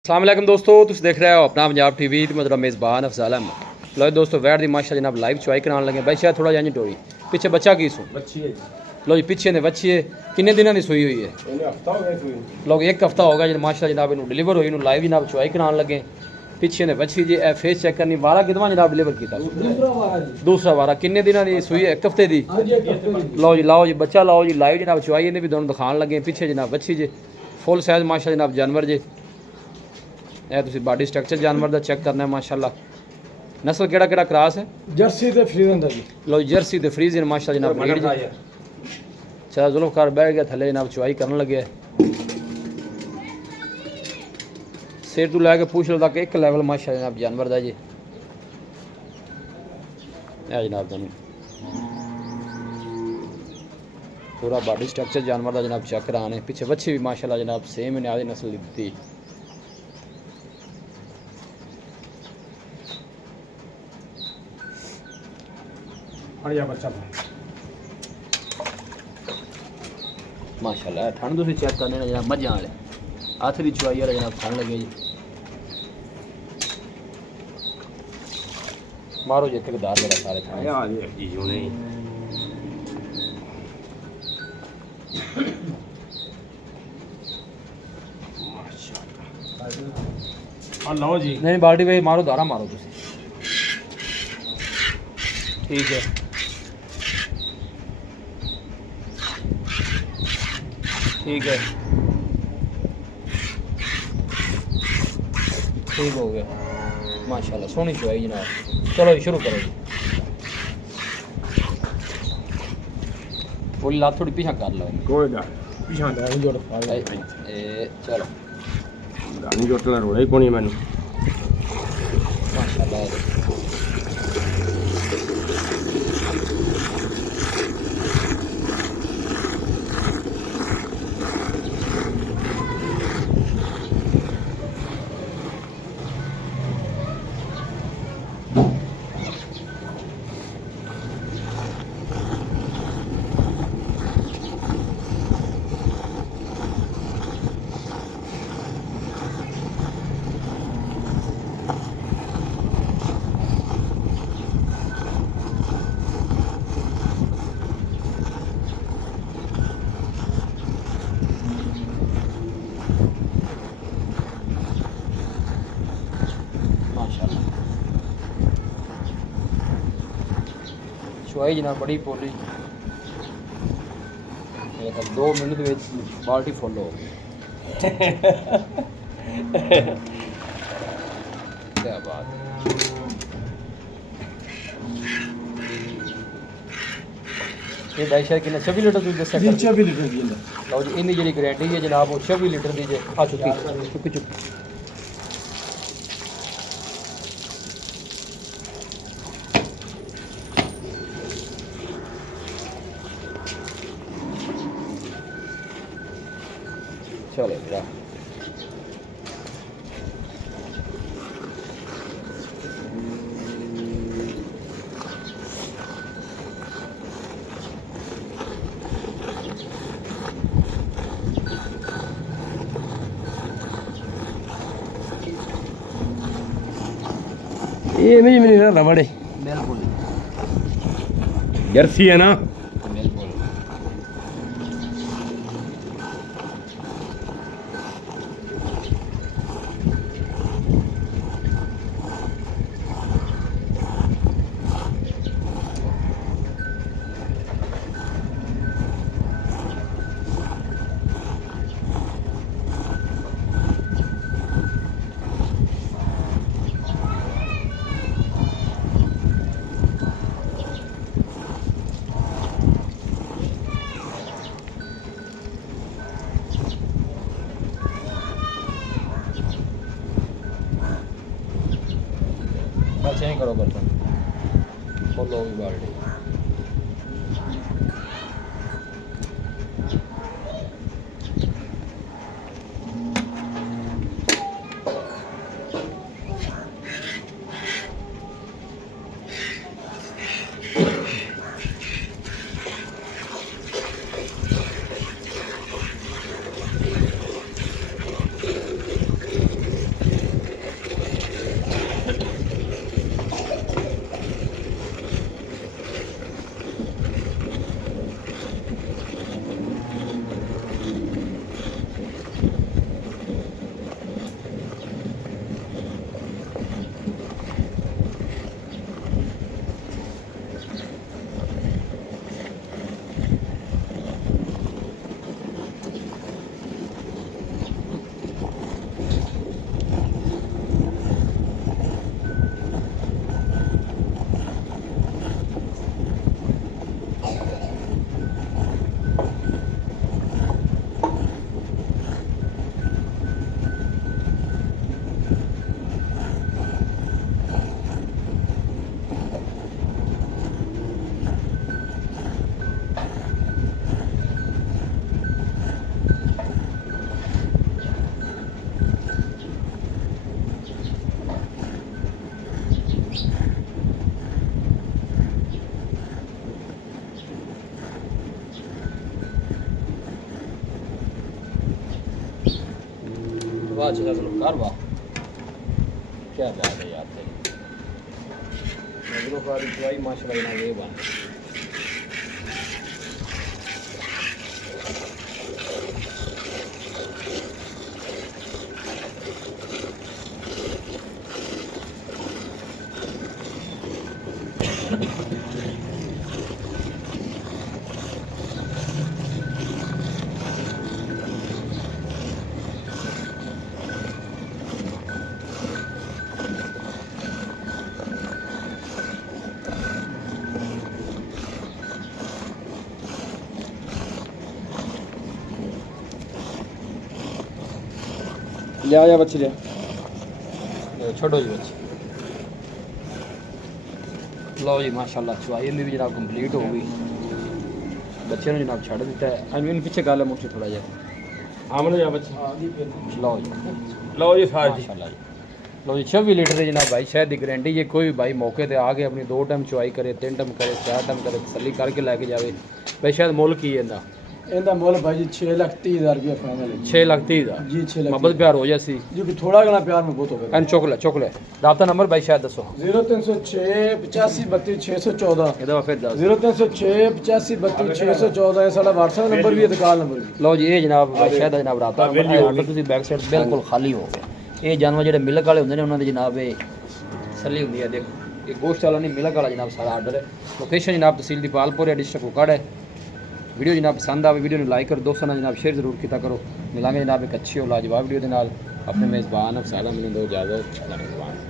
अस्सलाम वालेकुम दोस्तों, तुम देख रहे हो अपना पंजाब टीवी ते मतलब मेज़बान अफजाल अहमद। लो दोस्तों, वैट दी माशा जनाब लाइव चुआई कराने लगे। भाई शायद थोड़ा जानी टोरी पिछे बच्चा की सू बच्ची है लो जी, पिछे ने बच्ची है। किन्ने दिनों की सूई हुई है? हफ्ता हो गया सुई लोग एक हफ्ता होगा जी माशा जनाब इन्हू डिलीवर हुई, इन्हू लाइव जनाब चुआई कराने लगे। पिछे ने बच्ची जी ए फेस चेक करनी वाला कितना जनाब डिलीवर किया? दूसरा वारा। किन्ने दिनों की सूई है? एक हफ्ते की। लो जी बच्चा लाओ जी लाइव जनाब चुआई इन्हें भी दोनों दिखाने लगे। पिछे जनाब बच्ची जी फुल साइज माशा जनाब जानवर जी। ਇਹ ਤੁਸੀਂ ਬਾਡੀ ਸਟਰਕਚਰ ਜਾਨਵਰ ਦਾ ਚੈੱਕ ਕਰਨਾ ਹੈ ਮਾਸ਼ਾਅੱਲਾ। ਨਸਲ ਕਿਹੜਾ ਕਿਹੜਾ ਕ੍ਰਾਸ ਹੈ? ਜਰਸੀ ਤੇ ਫਰੀਜ਼ਨ ਦਾ ਜੀ। ਲੋ ਜਰਸੀ ਤੇ ਫਰੀਜ਼ਨ ਮਾਸ਼ਾਅੱਲਾ ਜਨਾਬ ਬਰੀਡ ਜੀ। ਚਾ ਜ਼ੁਲਫਕਾਰ ਬੈਠ ਗਿਆ ਥੱਲੇ ਜਨਾਬ ਚੁਆਈ ਕਰਨ ਲੱਗਿਆ। ਸਿਰ ਤੋਂ ਲੈ ਕੇ ਪੂਛ ਤੱਕ ਇੱਕ ਲੈਵਲ ਮਾਸ਼ਾਅੱਲਾ ਜਨਾਬ ਜਾਨਵਰ ਦਾ ਜੀ। ਇਹ ਜਨਾਬ ਤੁਹਾਨੂੰ ਪੂਰਾ ਬਾਡੀ ਸਟਰਕਚਰ ਜਾਨਵਰ ਦਾ ਜਨਾਬ ਚੈੱਕ ਕਰਾਣੇ। ਪਿੱਛੇ ਵੱਛੀ ਵੀ ਮਾਸ਼ਾਅੱਲਾ ਜਨਾਬ ਸੇਮ ਨੇ ਆਦੀ ਨਸਲ ਦਿੱਤੀ। बढ़िया बच्चा माशाल्लाह ठंड तुम चेक करने ना जनाब मझां वाले हथ की चुआई वाले जनाब ठंड लगे जी। मारो जी ठेकेदार मेरा सारे लो जी। नहीं बाल्टी पे मारो दारा मारो तुम। ठीक है ठीक है ठीक हो गया माशाल्लाह सोहनी चुआई जनाब। चलो जी शुरू करो जी। पूरी लात थोड़ी पीछा कर लो। कोई गल पीछा दा जोड़ पा ले चलो गानी जोटला रोड़ा ही कोनी मैनू माशाल्लाह। चुआई जनाब बड़ी पोली 2 मिनट बाल्टी फुल हो क्या बात ये भाई शायद कि 26 लीटर दूध दस 24 लीटर दी लो जी इनकी जी गारंटी है जनाब वो 26 लीटर की जे आ चुकी चुकी चुकी। चलो बेटा ये मेरी रबड़े बिल्कुल जर्सी है ना। बिल्कुल बस यहीं करो बर्तन फुल होगी बाल्टी। वाह अच्छा गुलकार वाह क्या बात है यार तेरी नजरों का चुवाई माशाल्लाह जनाब ये बन ਲਿਆ ਜਾ ਬੱਚੀ ਲਿਆ छोड़ो जी बच्चे लो जी माशाल्लाह चुवाई भी जनाब कंप्लीट हो गई बच्चे ने जनाब छड़ दिता है इन पीछे गल है मुझे थोड़ा जा ਆਮਨ ਜਾ ਬੱਚੀ लो जी ਲਓ ਜੀ ਸਾਜ ਜੀ माशाल्लाह जी लो जी 26 लीटर ਦੇ जनाब भाई शहद की गारंटी ये कोई भी भाई मौके ਤੇ ਆ ਕੇ ਆਪਣੀ 2 ਟਾਈਮ ਚੁਵਾਈ ਕਰੇ 3 ਟਾਈਮ ਕਰੇ 4 ਟਾਈਮ ਕਰੇ ਤਸੱਲੀ ਕਰਕੇ ਲੈ ਕੇ ਜਾਵੇ ਭਾਈ ਸ਼ਾਇਦ ਮੁੱਲ ਕੀ ਹੈ ਇਹਦਾ ਇਹਦਾ ਮੁੱਲ ਭਾਈ ਜੀ 6,30,000 ਰੁਪਏ ਫਾਈਨਲ ਹੈ 6 ਲੱਖ 30 ਦਾ ਜੀ 6 ਲੱਖ ਮੁਹੱਬਤ ਪਿਆਰ ਹੋ ਜਾਸੀ ਜੀ ਕਿ ਥੋੜਾ ਘਣਾ ਪਿਆਰ में बहुत हो गया ਐਨ ਚੋਕਲੇ ਰਾਬਤਾ ਨੰਬਰ ਭਾਈ ਸ਼ਾਇਦ ਦੱਸੋ 0306 8532 614 ਇਹਦਾ ਫਿਰ ਦੱਸ 0306 8532 614 ਇਹ ਸਾਡਾ WhatsApp ਨੰਬਰ ਵੀ ਹੈ ਦੁਕਾਨ ਨੰਬਰ ਵੀ ਲਓ ਜੀ ਇਹ ਜਨਾਬ ਭਾਈ ਸ਼ਾਇਦ ਦਾ ਜਨਾਬ ਰਾਬਤਾ ਨੰਬਰ ਆਰਡਰ ਤੁਸੀਂ ਬੈਕ ਸਾਈਡ ਬਿਲਕੁਲ ਖਾਲੀ ਹੋ ਗਿਆ ਇਹ ਜਾਨਵਰ ਜਿਹੜੇ ਮਿਲਕ ਵਾਲੇ ਹੁੰਦੇ ਨੇ ਉਹਨਾਂ ਦੇ ਜਨਾਬ ਇਹ ਸੱਲੀ ਹੁੰਦੀ ਹੈ ਦੇਖੋ ਇਹ ਗੋਸ਼ਤ ਵਾਲਾ ਨਹੀਂ ਮਿਲਕ ਵਾਲਾ ਜਨਾਬ ਸਾਰਾ ਆਰਡਰ ਹੈ ਲੋਕੇਸ਼ਨ ਜਨਾਬ ਤਹਿਸੀਲ ਦੀਪਾਲਪੁਰ ਹੈ ਡਿਸਟ੍ਰਿਕਟ ਕੁਕੜ ਹੈ वीडियो जनाब पसंद आए वीडियो लाइक करो दोस्तों ने जनाब शेयर जरूर किया करो मिलेंगे जनाब एक अच्छी और लाजवाब वीडियो के नाल अपने मेज़बान सादा मैंने दो इजाज़त।